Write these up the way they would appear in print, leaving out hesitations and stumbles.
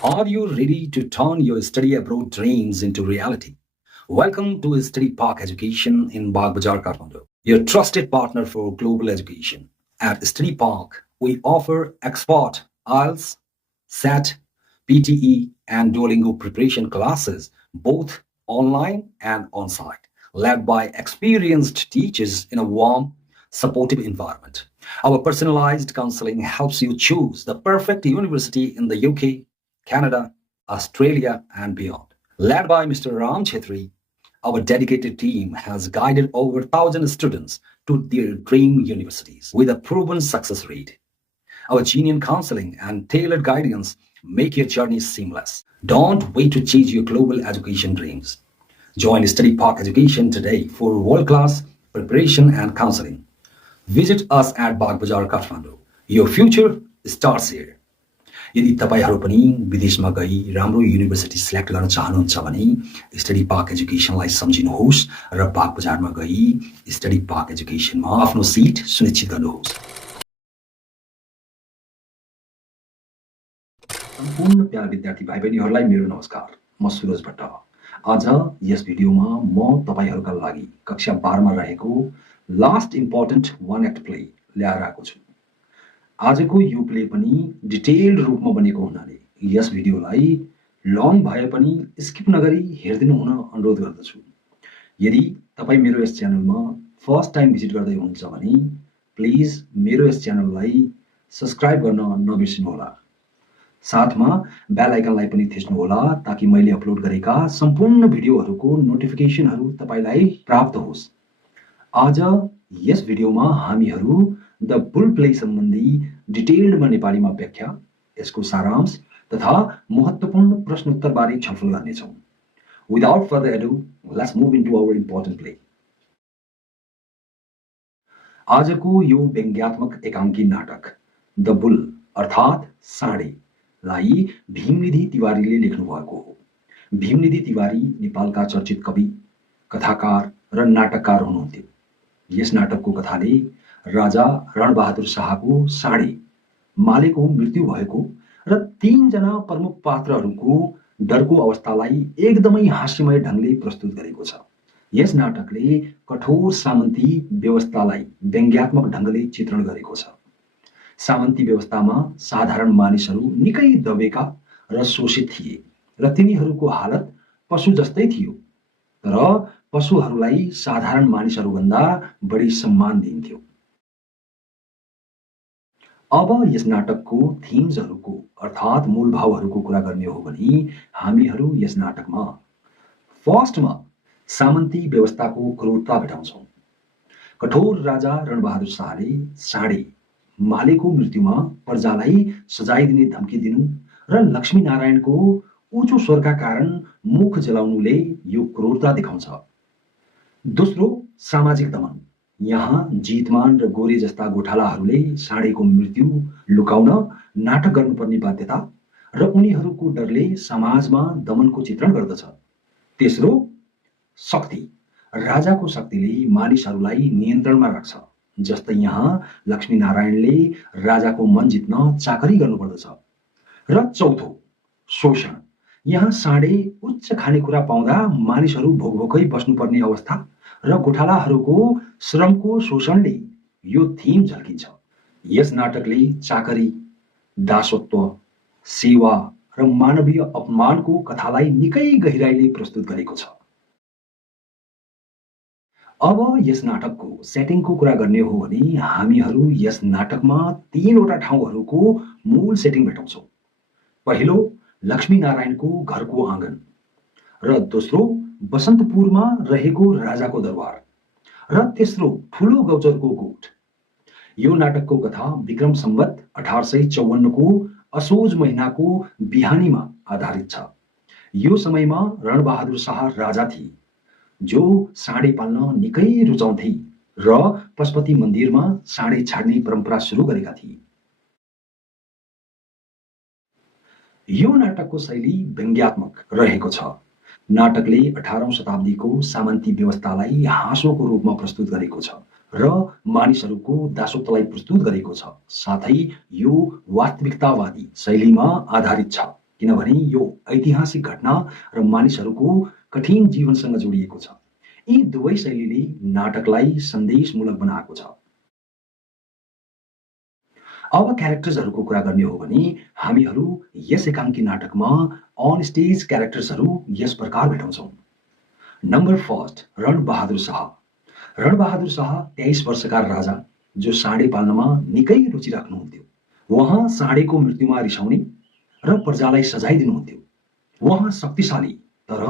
Are you ready to turn your study abroad dreams into reality? Welcome to Study Park Education in Bagh Bazaar, Kathmandu, your trusted partner for global education. At Study Park, we offer expert IELTS, SAT, PTE, and Duolingo preparation classes, both online and on site, led by experienced teachers in a warm, supportive environment. Our personalized counseling helps you choose the perfect university in the UK, Canada, Australia, and beyond. Led by Mr. Ram Chetri, our dedicated team has guided over 1,000 students to their dream universities with a proven success rate. Our genuine counseling and tailored guidance make your journey seamless. Don't wait to chase your global education dreams. Join Study Park Education today for world-class preparation and counseling. Visit us at Bagh Bazaar, Kathmandu. Your future starts here. यदि तपाईँहरू पनि विदेशमा गई राम्रो university select गर्न चाहनुहुन्छ भने study park एजुकेसनलाई सम्झिनुहोस् र बाग बजारमा गई स्टडी पार्क एजुकेसनमा आफ्नो सिट सुनिश्चित गर्नुहोस्। सम्पूर्ण प्यारा विद्यार्थी भाइ बहिनीहरूलाई मेरो नमस्कार। म सुरज भट्ट। आज यस भिडियोमा म तपाईँहरूका लागि कक्षा 12 मा रहेको लास्ट इम्पोर्टेन्ट वन एक्ट प्ले ल्याएर आएको छु। आजको यो प्ले पनि डिटेल्ड रूपमा बनेको हुनाले यस भिडियोलाई लङ भए पनि स्किप नगरी हेर्दिनु हुन अनुरोध गर्दछु। यदि तपाईं मेरो यस च्यानलमा फर्स्ट टाइम भिजिट गर्दै हुनुहुन्छ भने प्लिज मेरो यस च्यानललाई सब्स्क्राइब गर्न नबिर्सिनुहोला। साथमा बेल आइकनलाई पनि थिच्नुहोला ताकि मैले अपलोड गरेका सम्पूर्ण भिडियोहरूको नोटिफिकेसनहरू तपाईलाई प्राप्त होस्। आज यस भिडियोमा हामीहरू द बुल प्ले सम्बन्धी डिटेल्डमा नेपालीमा व्याख्या, यसको सारांश तथा महत्त्वपूर्ण प्रश्नोत्तरबारे छलफल गर्नेछौँ। Without further ado, let's move into our important play. आजको यो व्यङ्ग्यात्मक एकाङ्की नाटक द बुल अर्थात् साँढेलाई भीमनिधि तिवारीले लेख्नु भएको हो। भीमनिधि तिवारी नेपालका चर्चित कवि, कथाकार र नाटककार हुनुहुन्थ्यो। यस नाटकको कथाले राजा रणबहादुर शाहको साँढे मालेको मृत्यु भएको र 3 जना प्रमुख पात्रहरूको डरको अवस्थालाई एकदमै हास्यमय ढङ्गले प्रस्तुत गरेको छ। यस नाटकले कठोर सामन्ती व्यवस्थालाई व्यङ्ग्यात्मक ढङ्गले चित्रण गरेको छ। सामन्ती व्यवस्थामा साधारण मानिसहरू निकै दबेका र शोषित थिए र तिनीहरूको हालत पशु जस्तै थियो, तर पशुहरूलाई साधारण मानिसहरूभन्दा बढी सम्मान दिइन्थ्यो। अब यस नाटकको थिम्सहरूको अर्थात् मूल भावहरूको कुरा गर्ने हो भने हामीहरू यस नाटकमा फर्स्टमा सामन्ती व्यवस्थाको क्रूरता भेटाउँछौँ। कठोर राजा रणबहादुर शाहले साँढे मालेको मृत्युमा प्रजालाई सजाय दिने धम्की दिनु र लक्ष्मीनारायणको ऊँचो स्वरका कारण मुख जलाउनुले यो क्रूरता देखाउँछ। दोस्रो, सामाजिक दमन। यहाँ जितमान र गोरे जस्ता गोठालाहरूले साँढेको मृत्यु लुकाउन नाटक गर्नुपर्ने बाध्यता र उनीहरूको डरले समाजमा दमनको चित्रण गर्दछ। तेस्रो, शक्ति। राजाको शक्तिले मानिसहरूलाई नियन्त्रणमा राख्छ। जस्तै यहाँ लक्ष्मीनारायणले राजाको मन जित्न चाकरी गर्नुपर्दछ। र चौथो, शोषण। यहाँ साँढे उच्च खानेकुरा पाउँदा मानिसहरू भोकभोकै बस्नुपर्ने अवस्था र गोठालाहरूको श्रमको शोषणले यो थीम झल्किन्छ। यस नाटकले चाकरी, दासत्व, सेवा र मानवीय अपमानको कथालाई निकै गहिराईले प्रस्तुत गरेको छ। अब यस नाटकको सेटिङको कुरा गर्ने हो भने हामीहरू यस नाटकमा 3 वटा ठाउँहरूको मूल सेटिङ भेटाउँछौँ। पहिलो, लक्ष्मीनारायणको घरको आँगन र दोस्रो, बसन्तपुरमा रहेको राजाको दरबार र तेस्रो, ठुलो गौचरको गोठ। यो नाटकको कथा विक्रम सम्वत 1854 को असोज महिनाको बिहानीमा आधारित छ। यो समयमा रणबहादुर शाह राजा थिए जो साँढे पाल्न निकै रुचाउँथे र पशुपति मन्दिरमा साँढे छाड्ने परम्परा सुरु गरेका थिए। यो नाटकको शैली व्यङ्ग्यात्मक रहेको छ। नाटकले 18औं शताब्दीको सामन्ती व्यवस्थालाई हाँसोको रूपमा प्रस्तुत गरेको छ र मानिसहरूको दासत्वलाई प्रस्तुत गरेको छ। साथै यो वास्तविकतावादी शैलीमा आधारित छ। किनभने यो ऐतिहासिक घटना र मानिसहरूको कठिन जीवनसँग जोडिएको छ। यी दुवै शैलीले नाटकलाई सन्देशमूलक बनाएको छ। अब क्यारेक्टर्सहरूको कुरा गर्ने हो भने हामीहरू यस एकाङ्की नाटकमा अन स्टेज क्यारेक्टर्सहरू यस प्रकार भेटाउँछौँ। Number first, Ranabahadur Shah. रणबहादुर शाह 23 वर्षका राजा जो साँडे पाल्नमा निकै रुचि राख्नुहुन्थ्यो। उहाँ साँडेको मृत्युमा रिसाउने र प्रजालाई सजाय दिनुहुन्थ्यो। उहाँ शक्तिशाली तर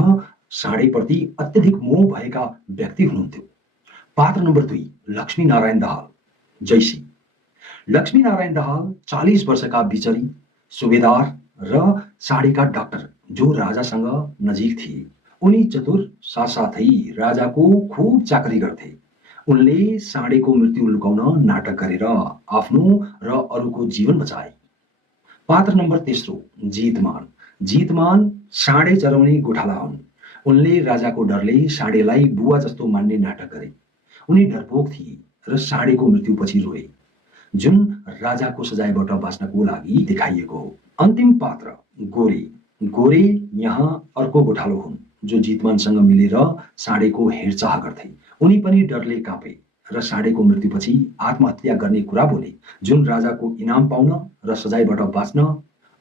साँडेप्रति अत्यधिक मोह भएका व्यक्ति हुनुहुन्थ्यो। पात्र नम्बर 2, लक्ष्मीनारायण दाहाल, जैसी। लक्ष्मीनारायण दाहाल 40 वर्षका बिचरी सुबेदार र साँडेका डाक्टर जो राजासँग नजिक थिए। उनी चतुर साथसाथै राजाको खूब चाकरी गर्थे। उनले साँडेको मृत्यु लुकाउन नाटक गरेर आफ्नो र अरूको जीवन बचाए। पात्र नम्बर 3, जितमान। जितमान साँडे चराउने गोठाला हुन्। उनले राजाको डरले साँडेलाई बुवा जस्तो मान्ने नाटक गरे। उनी डरपोक थिए र साँडेको मृत्युपछि रोए, जुन राजाको सजायबाट बाँच्नको लागि देखाइएको हो। अन्तिम पात्र गोरे। गोरे यहाँ अर्को गोठालो हुन् जो जितमानसँग मिलेर साँडेको हेरचाह गर्थे। उनी पनि डरले कापे र साँडेको मृत्युपछि आत्महत्या गर्ने कुरा बोले, जुन राजाको इनाम पाउन र सजायबाट बाँच्न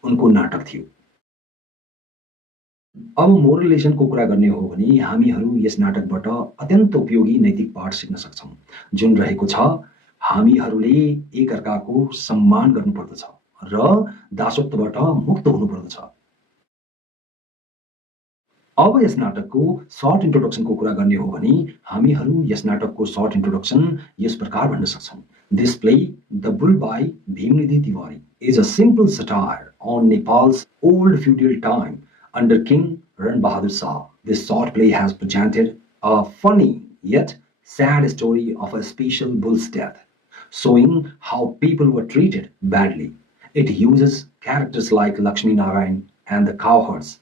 उनको नाटक थियो। अब मोरल लेसनको कुरा गर्ने हो भने हामीहरू यस नाटकबाट अत्यन्त उपयोगी नैतिक पाठ सिक्न सक्छौँ, जुन रहेको छ हामीहरूले एकअर्काको सम्मान गर्नुपर्दछ र दासत्वबाट मुक्त हुनुपर्दछ। अब यस नाटकको सर्ट इन्ट्रोडक्सनको कुरा गर्ने हो भने हामीहरू यस नाटकको सर्ट इन्ट्रोडक्सन यस प्रकार भन्न सक्छौँ। This play, the bull by Bhimnidhi Tiwari, is a simple satire on Nepal's old feudal time under King Ranbahadur Shah. This short play has presented a funny yet sad story of a special bull's death, showing how people were treated badly. It uses characters like Lakshmi Narayan and the cowherds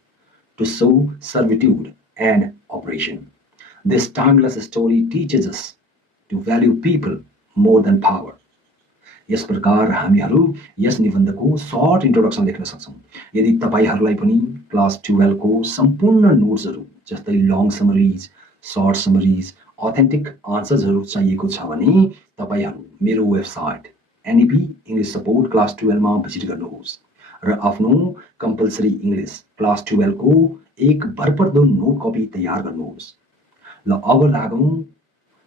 to show servitude and oppression. This timeless story teaches us to value people more than power. यस प्रकार हामीहरू यस निबन्धको short introduction लेख्न सक्छौँ। यदि तपाईहरूलाई पनि class 12 को सम्पूर्ण नोट्सहरू जस्तै long summaries, short summaries, authentic आन्सर्सहरू चाहिएको छ भने तपाईहरू मेरो website NEP English support class 12 मा भिजिट गर्नुहोस् र आफ्नो कम्पलसरी इङ्ग्लिस क्लास 12 को एक भरपर्दो नोट कपी तयार गर्नुहोस्। ल अब लागौँ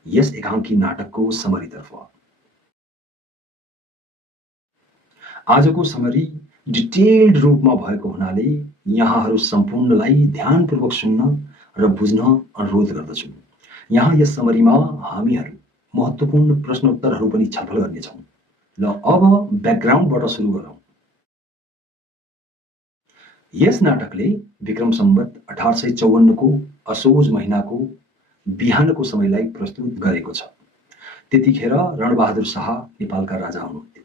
यस एकाङ्की नाटकको समरीतर्फ। आजको समरी डिटेल्ड रूपमा भएको हुनाले यहाँहरू सम्पूर्णलाई ध्यानपूर्वक सुन्न र बुझ्न अनुरोध गर्दछु। यहाँ यस समरीमा हामीहरू महत्त्वपूर्ण प्रश्नोत्तरहरू पनि छलफल गर्नेछौँ। ल अब ब्याकग्राउन्डबाट सुरु गरौँ। यस नाटकले विक्रम सम्वत 1854 को असोज महिनाको बिहानको समयलाई प्रस्तुत गरेको छ। त्यतिखेर रणबहादुर शाह नेपालका राजा हुनुहुन्थ्यो।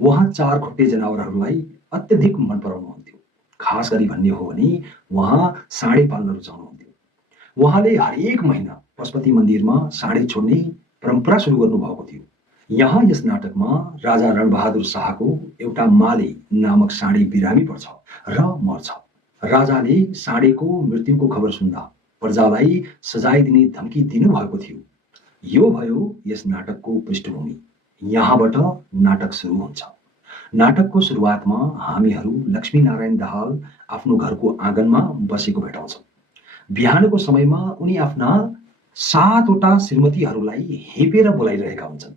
उहाँ 4 खुट्टे जनावरहरूलाई अत्यधिक मन पराउनुहुन्थ्यो। खास गरी भन्ने हो भने उहाँ साँडे पाल्न रुचाउनुहुन्थ्यो। उहाँले हरेक महिना पशुपति मन्दिरमा साँडे छोड्ने परम्परा सुरु गर्नुभएको थियो। यहाँ यस नाटकमा राजा रणबहादुर शाहको एउटा माले नामक साँडे बिरामी पर्छ र मर्छ। राजाले साँडेको मृत्युको खबर सुन्दा प्रजालाई सजाय दिने धम्की दिनुभएको थियो। यो भयो यस नाटकको पृष्ठभूमि। यहाँबाट नाटक सुरु हुन्छ। नाटकको सुरुवातमा हामीहरू लक्ष्मीनारायण दाहाल आफ्नो घरको आँगनमा बसेको भेटाउँछौँ। बिहानको समयमा उनी आफ्ना 7 वटा श्रीमतीहरूलाई हेपेर बोलाइरहेका हुन्छन्।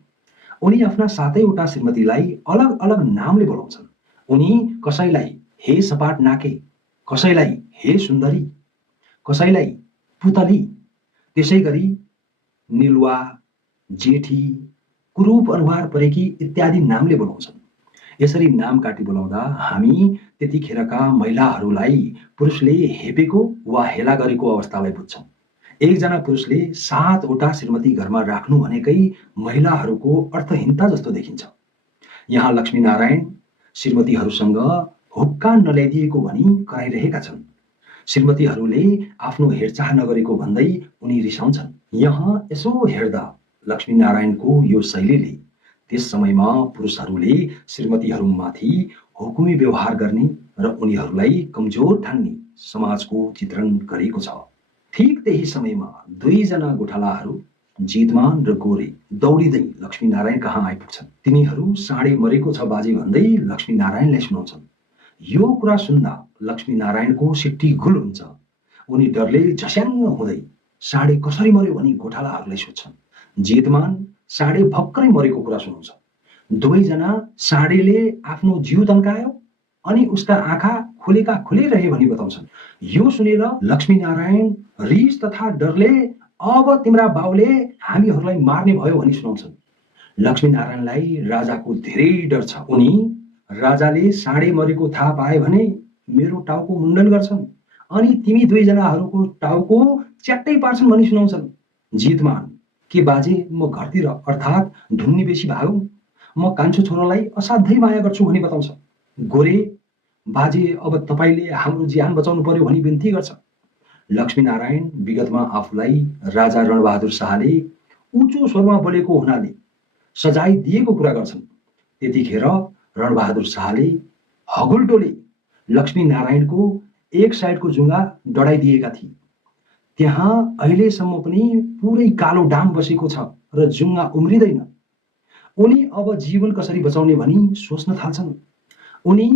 उनी आफ्ना 7 वटा श्रीमतीलाई अलग अलग नामले बोलाउँछन्। उनी कसैलाई हे सपाट नाके, कसैलाई हे सुन्दरी, कसैलाई पुतली, त्यसै गरी निलुवा, जेठी, कुरूप अनुहार परेकी इत्यादि नामले बोलाउँछन्। यसरी नाम काटी बोलाउँदा हामी त्यतिखेरका महिलाहरूलाई पुरुषले हेपेको वा हेला गरेको अवस्थालाई बुझ्छौँ। एकजना पुरुषले 7 वटा श्रीमती घरमा राख्नु भनेकै महिलाहरूको अर्थहीनता जस्तो देखिन्छ। यहाँ लक्ष्मीनारायण श्रीमतीहरूसँग हुक्का नल्याइदिएको भनी कराइरहेका छन्। श्रीमतीहरूले आफ्नो हेरचाह नगरेको भन्दै उनी रिसाउँछन्। यहाँ यसो हेर्दा लक्ष्मीनारायणको यो शैलीले त्यस समयमा पुरुषहरूले श्रीमतीहरूमाथि हुकुमी व्यवहार गर्ने र उनीहरूलाई कमजोर ठान्ने समाजको चित्रण गरेको छ। ठीक त्यही समयमा दुईजना गोठालाहरू जितमान र गोरे दौडिँदै लक्ष्मीनारायण कहाँ आइपुग्छन्। तिनीहरू साँडे मरेको छ बाजे भन्दै लक्ष्मीनारायणलाई सुनाउँछन्। यो कुरा सुन्दा लक्ष्मीनारायणको सिट्टी गुल हुन्छ। उनी डरले झस्याङ्ग हुँदै साँडे कसरी मर्यो भनी गोठालाहरूलाई सोध्छन्। जितमान साँडे भर्खरै मरेको कुरा सुनाउँछ। दुवैजना साँडेले आफ्नो जिउ तन्कायो अनि उसका आँखा खुलेका खुलै रहे भनी बताउँछन्। यो सुनेर लक्ष्मीनारायण रिस तथा डरले अब तिम्रा बाउले हामीहरूलाई मार्ने भयो भनी सुनाउँछन्। लक्ष्मीनारायणलाई राजाको धेरै डर छ। उनी राजाले साँडे मरेको थाहा पाए भने मेरो टाउको मुण्डन गर्छन् अनि तिमी दुईजनाहरूको टाउको च्याट्टै पार्छन् भनी सुनाउँछन्। जितमान के बाजे म घरतिर अर्थात् धुन्नी बेसी भागौँ, म कान्छो छोरालाई असाध्यै माया गर्छु भनी बताउँछ। गोरे बाजे अब तपाईँले हाम्रो ज्यान बचाउनु पर्यो भनी बिन्ती गर्छ। लक्ष्मीनारायण विगतमा आफूलाई राजा रणबहादुर शाहले उँचो स्वरमा बोलेको हुनाले सजाय दिएको कुरा गर्छन्। त्यतिखेर रणबहादुर शाहले हगुल्टोले लक्ष्मीनारायणको एक साइडको जुङ्गा डढाइदिएका थिए। त्यहाँ अहिलेसम्म पनि पुरै कालो डाम बसेको छ र जुङ्गा उम्रिँदैन। उनी अब जीवन कसरी बचाउने भनी सोच्न थाल्छन्। उनी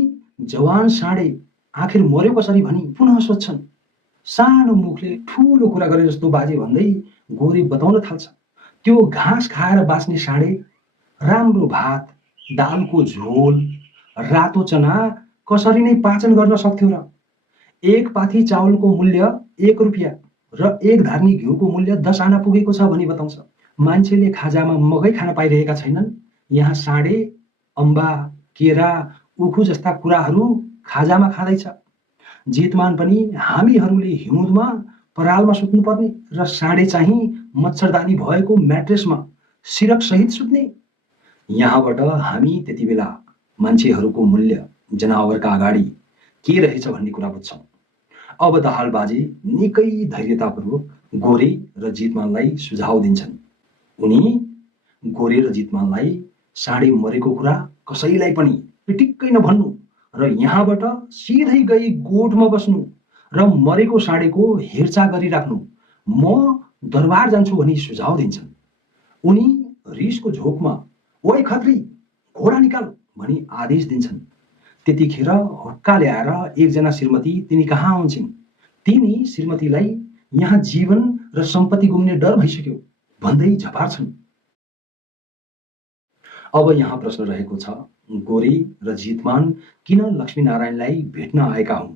जवान साँडे आखिर मर्यो कसरी भनी पुनः सोध्छन्। सानो मुखले ठुलो कुरा गरे जस्तो बाजे भन्दै गोरे बताउन थाल्छ। त्यो घाँस खाएर बाँच्ने साँडे राम्रो भात, दालको झोल, रातो चना कसरी नै पाचन गर्न सक्थ्यो र? एक पाथी चाउलको मूल्य 1 रुपियाँ र 1 धार्नी घिउको मूल्य 10 आना पुगेको छ भनी बताउँछ। मान्छेले खाजामा मकै खान पाइरहेका छैनन्, यहाँ साँडे अम्बा, केरा, उखु जस्ता कुराहरू खाजामा खाँदैछ। जितमान पनि हामीहरूले हिउँदमा परालमा सुत्नुपर्ने र साँडे चाहिँ मच्छरदानी भएको म्याट्रेसमा सिरक सहित सुत्ने। यहाँबाट हामी त्यति बेला मान्छेहरूको मूल्य जनावरका अगाडि के रहेछ भन्ने कुरा बुझ्छौँ। अब दाहाल बाजे निकै धैर्यतापूर्वक गोरे र जितमानलाई सुझाव दिन्छन्। उनी गोरे र जितमानलाई साँडे मरेको कुरा कसैलाई पनि पिटिक्कै नभन्नु र यहाँबाट सिधै गई गोठमा बस्नु र मरेको साँडेको हेरचाह गरिराख्नु, म दरबार जान्छु भनी सुझाव दिन्छन्। उनी रिसको झोकमा ओइ खत्री, घोडा निकाल भनी आदेश दिन्छन्। त्यतिखेर हुक्का ल्याएर एकजना श्रीमती तिनी कहाँ आउँछिन्। तिनी श्रीमतीलाई यहाँ जीवन र सम्पत्ति गुम्ने डर भइसक्यो भन्दै झपार्छन्। अब यहाँ प्रश्न रहेको छ, गोरे र जितमान किन लक्ष्मीनारायणलाई भेट्न आएका हुन्?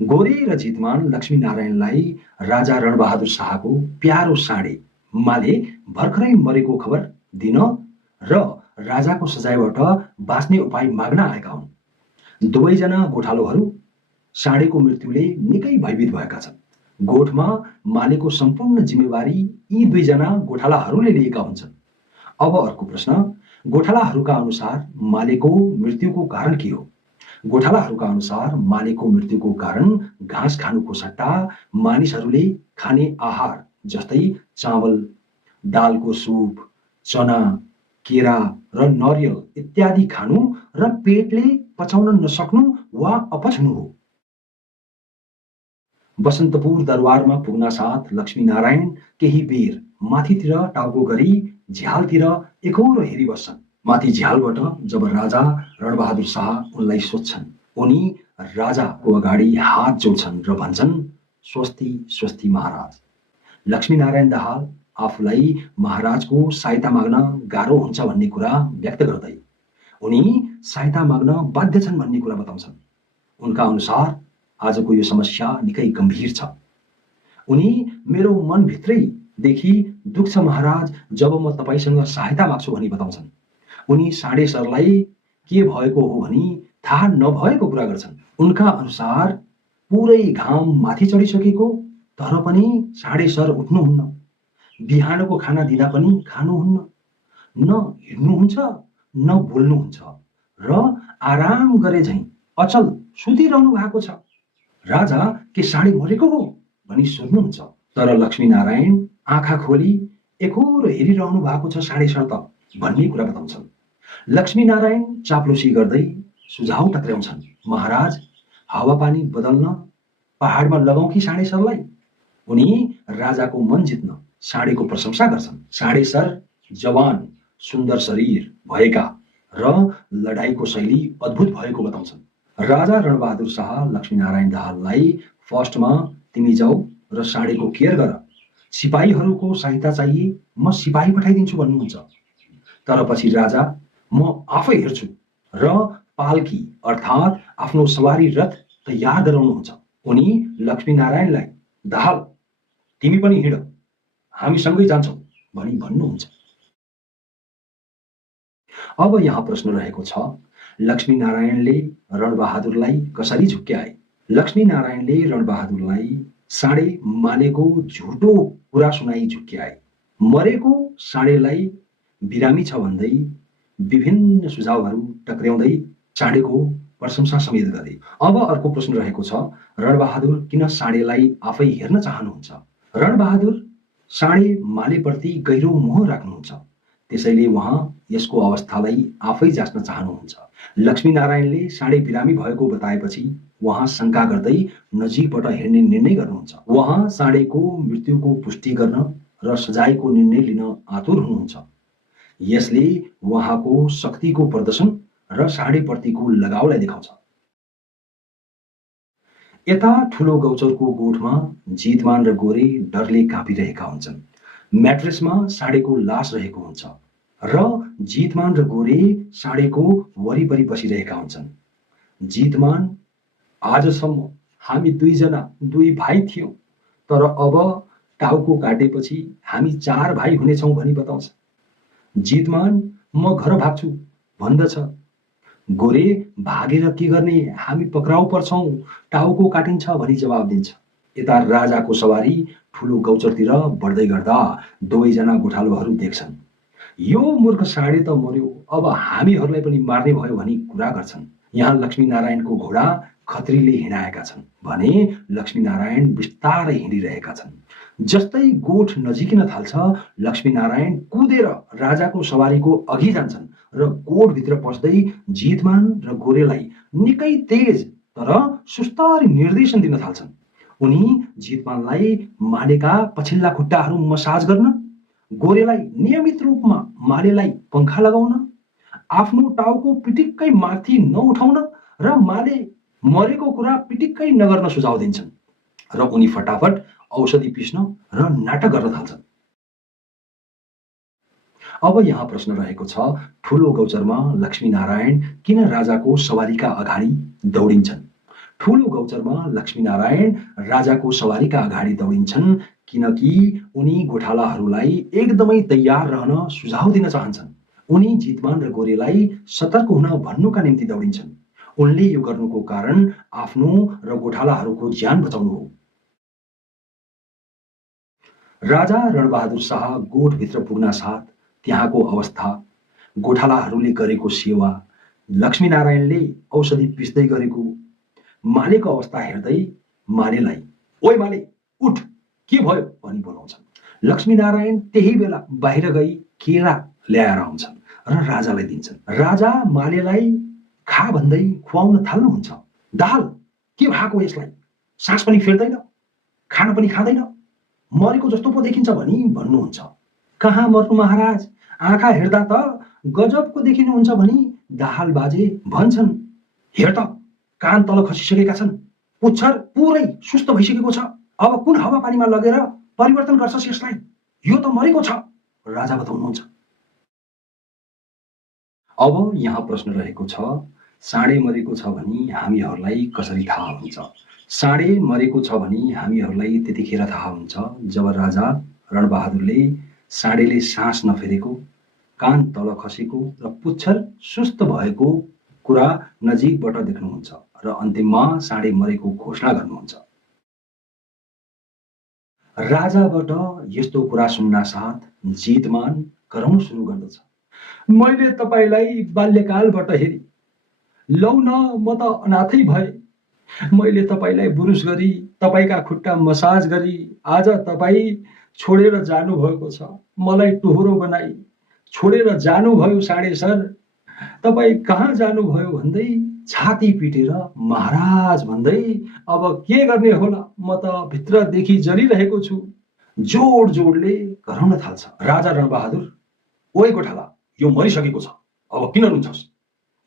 गोरे र जितमान लक्ष्मीनारायणलाई राजा रणबहादुर शाहको प्यारो साँडे माले भर्खरै मरेको खबर दिन र राजाको सजायबाट बाँच्ने उपाय माग्न आएका हुन्। दुवैजना गोठालोहरू साँडेको मृत्युले निकै भयभीत भएका छन्। गोठमा मालेको सम्पूर्ण जिम्मेवारी यी दुईजना गोठालाहरूले लिएका हुन्छन्। अब अर्को प्रश्न, गोठालाहरूका अनुसार मालेको मृत्युको कारण के हो? गोठालाहरूका अनुसार मालेको मृत्युको कारण घाँस खानुको सट्टा मानिसहरूले खाने आहार जस्तै चावल, दालको सुप, चना, केरा र नरियल इत्यादि खानु र पेटले पचाउन नसक्नु वा अपच हुनु हो। बसन्तपुर दरबारमा पुग्न साथ लक्ष्मीनारायण केही बेर माथितिर टाउको गरी झ्यालतिर एकोहोरो हेरी बस्छन्। माथि झ्यालबाट जब राजा रणबहादुर शाह उनलाई सोध्छन्, उनी राजाको अगाडि हात जोड्छन् र भन्छन्, स्वस्ति स्वस्ति महाराज। लक्ष्मीनारायण दाहाल आफूलाई महाराजको सहायता माग्न गाह्रो हुन्छ भन्ने कुरा व्यक्त गर्दै उनी सहायता माग्न बाध्य छन् भन्ने कुरा बताउँछन्। उनका अनुसार आजको यो समस्या निकै गम्भीर छ। उनी मेरो मनभित्रैदेखि दुख्छ महाराज जब म तपाईसँग सहायता माग्छु भनी बताउँछन्। उनी साँडे सरलाई के भएको हो भनी थाहा नभएको कुरा गर्छन्। उनका अनुसार पुरै घाम माथि चढिसकेको तर पनि साँडे सर उठ्नुहुन्न, बिहानको खाना दिँदा पनि खानुहुन्न, न हिँड्नुहुन्छ न बोल्नुहुन्छ र आराम गरे झैं अचल सुतिरहनु भएको छ। राजा के साँडे मरेको हो भनी सोध्नुहुन्छ, तर लक्ष्मीनारायण आँखा खोली एकोहोरो हेरिरहनु भएको छ साँडे सर त भन्ने कुरा बताउँछन्। लक्ष्मीनारायण चाप्लोसी गर्दै सुझाव टक्र्याउँछन्, महाराज हावापानी बदल्न पहाडमा लगाउँ कि साँडेसरलाई? उनी राजाको मन जित्न साँडेको प्रशंसा गर्छन्। साँडे सर जवान, सुन्दर शरीर भएका र लडाईँको शैली अद्भुत भएको बताउँछन्। राजा रणबहादुर शाह लक्ष्मीनारायण दाहाललाई फर्स्टमा तिमी जाऊ र साँडेको केयर गर, सिपाहीहरूको सहायता चाहिए म सिपाही पठाइदिन्छु भन्नुहुन्छ। तर पछि राजा म आफै हेर्छु र पाल्की अर्थात् आफ्नो सवारी रथ तयार गराउनुहुन्छ। उनी लक्ष्मीनारायणलाई दाहाल तिमी पनि हिँड, हामीसँगै जान्छौ भनी भन्नुहुन्छ। अब यहाँ प्रश्न रहेको छ, लक्ष्मीनारायणले रणबहादुरलाई कसरी झुक्क्याए? लक्ष्मीनारायणले रणबहादुरलाई साँडे मालेको झुटो कुरा सुनाई झुक्क्याए। मरेको साँडेलाई बिरामी छ भन्दै विभिन्न सुझावहरू टक्र्याउँदै साँडेको प्रशंसा समेत गरे। अब अर्को प्रश्न रहेको छ, रणबहादुर किन साँडेलाई आफै हेर्न चाहनुहुन्छ? रणबहादुर साँडे मालेप्रति गहिरो मोह राख्नुहुन्छ, त्यसैले उहाँ यसको अवस्थालाई आफै जाँच्न चाहनुहुन्छ। लक्ष्मीनारायणले साँडे बिरामी भएको बताएपछि उहाँ शङ्का गर्दै नजिकबाट हेर्ने निर्णय गर्नुहुन्छ। उहाँ साँडेको मृत्युको पुष्टि गर्न र सजायको निर्णय लिन आतुर हुनुहुन्छ। यसले उहाँको शक्तिको प्रदर्शन र साँडेप्रतिको लगावलाई देखाउँछ। यता ठुलो गौचरको गोठमा जितमान र गोरे डरले काँपिरहेका हुन्छन्। म्याट्रेसमा साँडेको लास रहेको हुन्छ र जितमान र गोरे साँडेको वरिपरि बसिरहेका हुन्छन्। जितमान आजसम्म हामी दुई भाइ थियौँ, तर अब टाउको काटेपछि हामी 4 भाइ हुनेछौँ भनी बताउँछ। जितमान म घर भाग्छु भन्दछ। गोरे भागेर के गर्ने, हामी पक्राउ पर्छौँ, टाउको काटिन्छ भनी जवाब दिन्छ। यता राजाको सवारी ठुलो गौचरतिर बढ्दै गर्दा दुवैजना गोठालोहरू देख्छन्। यो मूर्ख साँडे त मर्यो, अब हामीहरूलाई पनि मार्ने भयो भनी कुरा गर्छन्। यहाँ लक्ष्मीनारायणको घोडा खत्रीले हिँडाएका छन् भने लक्ष्मीनारायण बिस्तारै हिँडिरहेका छन्। जस्तै गोठ नजिकिन थाल्छ, लक्ष्मीनारायण कुदेर राजाको सवारीको अघि जान्छन् र गोठभित्र पस्दै जितमान र गोरेलाई निकै तेज तर सुस्तारी निर्देशन दिन थाल्छन्। उनी जितमानलाई मालेका पछिल्ला खुट्टाहरू मसाज गर्न, गोरेलाई नियमित रूपमा मालेलाई पंखा लगाउन, आफ्नो टाउको पिटिक्कै माथि नउठाउन र माले मरेको कुरा पिटिक्कै नगर्न सुझाव दिन्छन् र उनी फटाफट औषधि पिस्न र नाटक गर्न थाल्छन्। अब यहाँ प्रश्न रहेको छ, ठुलो गौचरमा लक्ष्मीनारायण किन राजाको सवारीका अगाडि दौडिन्छन्? ठुलो गौचरमा लक्ष्मीनारायण राजाको सवारीका अगाडि दौडिन्छन् किनकि उनी गोठालाहरूलाई एकदमै तयार रहन सुझाव दिन चाहन्छन्। उनी जितमान र गोरेलाई सतर्क हुन भन्नुका निम्ति दौडिन्छन्। उनले यो गर्नुको कारण आफ्नो र गोठालाहरूको ज्यान बचाउनु हो। राजा रणबहादुर शाह गोठभित्र पुग्न साथ त्यहाँको अवस्था, गोठालाहरूले गरेको सेवा, लक्ष्मीनारायणले औषधि पिस्दै गरेको, मालेको अवस्था हेर्दै मालेलाई ओइ माले उठ, के भयो भनी बोलाउँछन्। लक्ष्मीनारायण त्यही बेला बाहिर गई केरा ल्याएर आउँछन् र राजालाई दिन्छन्। राजा मालेलाई खा भन्दै खुवाउन थाल्नुहुन्छ। दाहाल के भएको यसलाई, सास पनि फेर्दैन, खान पनि खाँदैन, मरेको जस्तो पो देखिन्छ भनी भन्नुहुन्छ। कहाँ मर्नु महाराज, आँखा हेर्दा त गजबको देखिनुहुन्छ भनी दाहाल बाजे भन्छन्। हेर त कान तल खसिसकेका छन्, पुच्छर पुरै सुस्त भइसकेको छ, अब कुन हावापानीमा लगेर परिवर्तन गर्छस् यसलाई, यो त मरेको छ, राजा बताउनुहुन्छ। अब यहाँ प्रश्न रहेको छ, साँडे मरेको छ भनी हामीहरूलाई कसरी थाहा हुन्छ? साँडे मरेको छ भनी हामीहरूलाई त्यतिखेर थाहा हुन्छ जब राजा रणबहादुरले साँडेले सास नफेरेको, कान तल खसेको र पुच्छर सुस्त भएको कुरा नजिकबाट देख्नुहुन्छ र अन्तिममा साँडे मरेको घोषणा गर्नुहुन्छ। राजाबाट यस्तो कुरा सुन्न साथ जितमान कराउन सुरु गर्दछ। मैले तपाईलाई बाल्यकालबाट हेरी, लौ न म त अनाथै भए। मैले तपाईलाई बुरुस गरी, तपाईका खुट्टा मसाज गरी, आज तपाई छोडेर जानुभएको छ। मलाई टुहुरो बनाई छोडेर जानुभयो साढे सर, तपाईँ कहाँ जानुभयो भन्दै छाती पिटेर महाराज भन्दै अब के गर्ने होला, म त भित्रदेखि जलिरहेको छु, जोड जोडले कराउन थाल्छ। राजा रणबहादुर, ओइ गोठाला, यो मरिसकेको छ, अब किन रुन्छस्?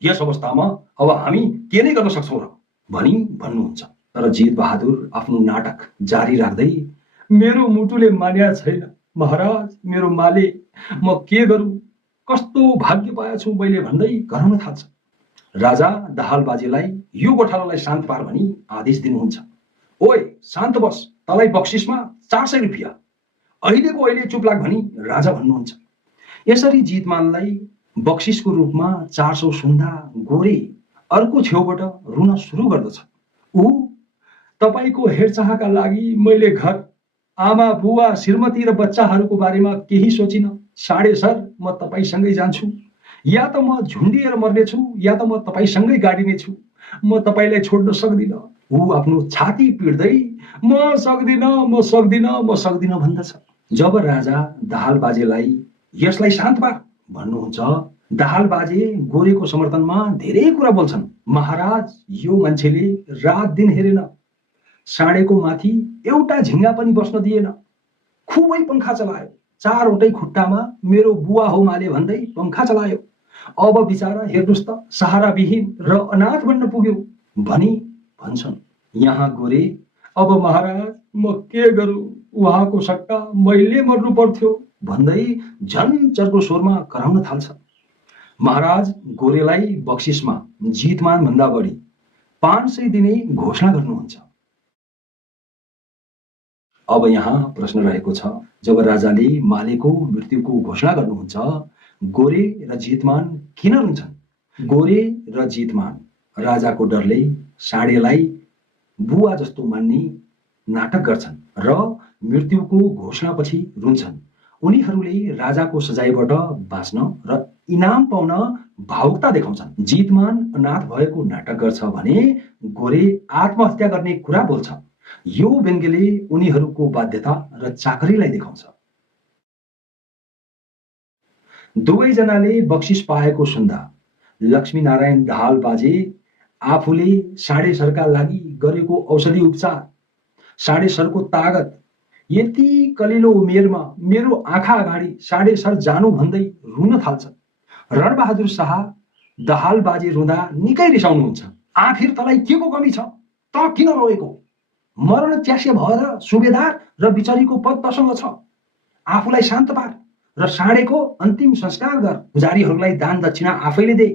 यस अवस्थामा अब हामी के नै गर्न सक्छौँ र भनी भन्नुहुन्छ। तर जित बहादुर आफ्नो नाटक जारी राख्दै, मेरो मुटुले मान्या छैन महाराज, मेरो माले, म के गरौँ, कस्तो भाग्य पाएछु मैले भन्दै कराउन थाल्छ। राजा दाहालबाजीलाई यो गोठालालाई शान्त पार भनी आदेश दिनुहुन्छ। ओए शान्त बस, तलाई बक्सिसमा 400 रुपियाँ, अहिलेको अहिले चुप लाग भनी राजा भन्नुहुन्छ। यसरी जितमानलाई बक्सिसको रूपमा 400 सुन्दा गोरे अर्को छेउबाट रुन सुरु गर्दछ। ऊ, तपाईको हेरचाहका लागि मैले घर, आमा बुवा श्रीमती र बच्चाहरूको बारेमा केही सोचिन। साढे सर, म तपाईसँगै जान्छु, या त म झुन्डिएर मर्नेछु या त म तपाईसँगै गाडिनेछु, म तपाईँलाई छोड्न सक्दिन। ऊ आफ्नो छाती पिट्दै म सक्दिन, म सक्दिन, म सक्दिन भन्दछ। जब राजा दाहालबाजेलाई यसलाई शान्त पार भन्नुहुन्छ, दाहालबाजे गोरेको समर्थनमा धेरै कुरा बोल्छन्। महाराज, यो मान्छेले रात दिन हेरेन, साँडेको माथि एउटा झिङ्गा पनि बस्न दिएन, खुबै पंखा चलायो, चारवटै खुट्टामा मेरो बुवा हो माले भन्दै पंखा चलायो। अब बिचारा हेर्नुस् त, सहारा विहीन र अनाथ बन्न पुग्यो भनी भन्छन्। यहाँ गोरे, अब महाराज म के गरौँ, उहाँको सट्टा मैले मर्नु पर्थ्यो भन्दै झन् चर्को स्वरमा कराउन थाल्छ। महाराज गोरेलाई बक्सिसमा जितमान भन्दा बढी 500 दिने घोषणा गर्नुहुन्छ। अब यहाँ प्रश्न रहेको छ, जब राजाले मालेको मृत्युको घोषणा गर्नुहुन्छ, गोरे र जितमान किन रुन्छन्? गोरे र जितमान राजाको डरले साँडेलाई बुवा जस्तो मान्ने नाटक गर्छन् र मृत्युको घोषणापछि रुन्छन्। उनीहरूले राजाको सजायबाट बाँच्न र इनाम पाउन भावुकता देखाउँछन्। जितमान अनाथ भएको नाटक गर्छ भने गोरे आत्महत्या गर्ने कुरा बोल्छ। यो व्यङ्ग्यले उनीहरूको बाध्यता र चाकरीलाई देखाउँछ। दुवैजनाले बक्सिस पाएको सुन्दा लक्ष्मीनारायण दाहालबाजे आफूले साढे सरका लागि गरेको औषधि उपचार, साढे सरको तागत, यति कलिलो उमेरमा मेरो आँखा अगाडि साढे सर जानु भन्दै रुन थाल्छ। रणबहादुर शाह दाहालबाजे रुँदा निकै रिसाउनुहुन्छ। आखिर तलाई के को कमी छ, त किन रोएको? मरण च्यास्य भएर सुबेदार र बिचरीको पद तसँग छ। आफूलाई शान्त पार र साँडेको अन्तिम संस्कार गर, पुजारीहरूलाई दान दक्षिणा आफैले दे,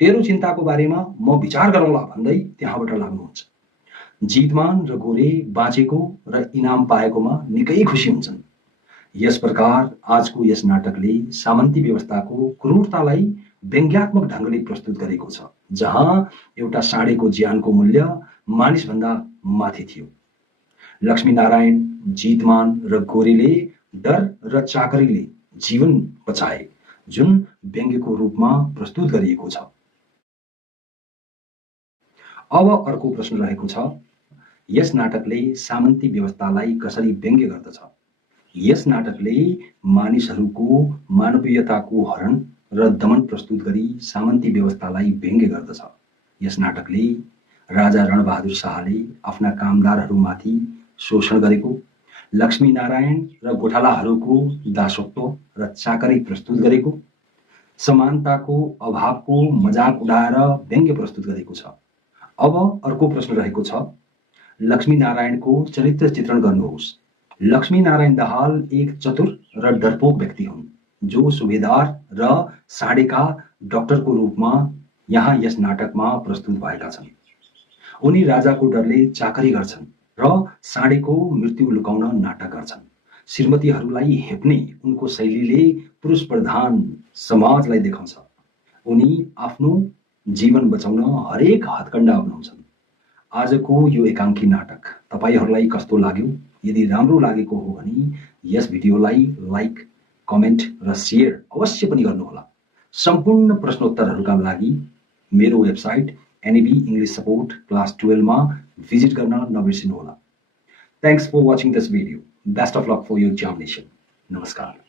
तेरो चिन्ताको बारेमा म विचार गरौँला भन्दै त्यहाँबाट लाग्नुहुन्छ। जितमान र गोरे बाँचेको र इनाम पाएकोमा निकै खुसी हुन्छन्। यस प्रकार आजको यस नाटकले सामन्ती व्यवस्थाको क्रूरतालाई व्यङ्ग्यात्मक ढङ्गले प्रस्तुत गरेको छ, जहाँ एउटा साँडेको ज्यानको मूल्य मानिसभन्दा माथि थियो। लक्ष्मीनारायण, जितमान र गोरेले डर र चाकरीले जीवन बचाए, जुन व्यङ्ग्यको रूपमा प्रस्तुत गरिएको छ। अब अर्को प्रश्न रहेको छ, यस नाटकले सामन्ती व्यवस्थालाई कसरी व्यङ्ग्य गर्दछ? यस नाटकले मानिसहरूको मानवीयताको हरण र दमन प्रस्तुत गरी सामन्ती व्यवस्थालाई व्यङ्ग्य गर्दछ। यस नाटकले राजा रणबहादुर शाहले आफ्ना कामदारहरूमाथि शोषण गरेको, लक्ष्मीनारायण र गोठालाहरूको दासत्व र चाकरी प्रस्तुत गरेको, समानताको अभावको मजाक उडाएर व्यङ्ग्य प्रस्तुत गरेको छ। अब अर्को प्रश्न रहेको छ, लक्ष्मीनारायणको चरित्र चित्रण गर्नुहोस्। लक्ष्मीनारायण दाहाल एक चतुर र डरपोक व्यक्ति हुन्, जो सुबेदार र साँडेका डाक्टरको रूपमा यहाँ यस नाटकमा प्रस्तुत भएका छन्। उनी राजाको डरले चाकरी गर्छन् र साँडेको मृत्यु लुकाउन नाटक गर्छन्। श्रीमतीहरूलाई हेप्ने उनको शैलीले पुरुष प्रधान समाजलाई देखाउँछ। उनी आफ्नो जीवन बचाउन हरेक हत्कण्डा अपनाउँछन्। आजको यो एकाङ्की नाटक तपाईहरूलाई कस्तो लाग्यो? यदि राम्रो लागेको हो भने यस भिडियोलाई लाइक, कमेन्ट र शेयर अवश्य पनि गर्नुहोला। सम्पूर्ण प्रश्नोत्तरहरूका लागि मेरो website NAB English Support class 12 मा भिजिट गर्न नबिर्सिनुहोला। Thanks for watching this video. Best of luck for your examination. नमस्कार।